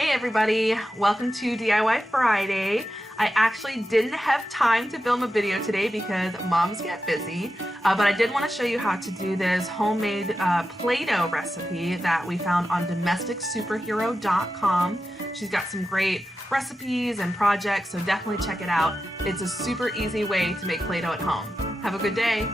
Hey everybody, welcome to DIY Friday. I actually didn't have time to film a video today because moms get busy, but I did want to show you how to do this homemade Play-Doh recipe that we found on domesticsuperhero.com. She's got some great recipes and projects, so definitely check it out. It's a super easy way to make Play-Doh at home. Have a good day.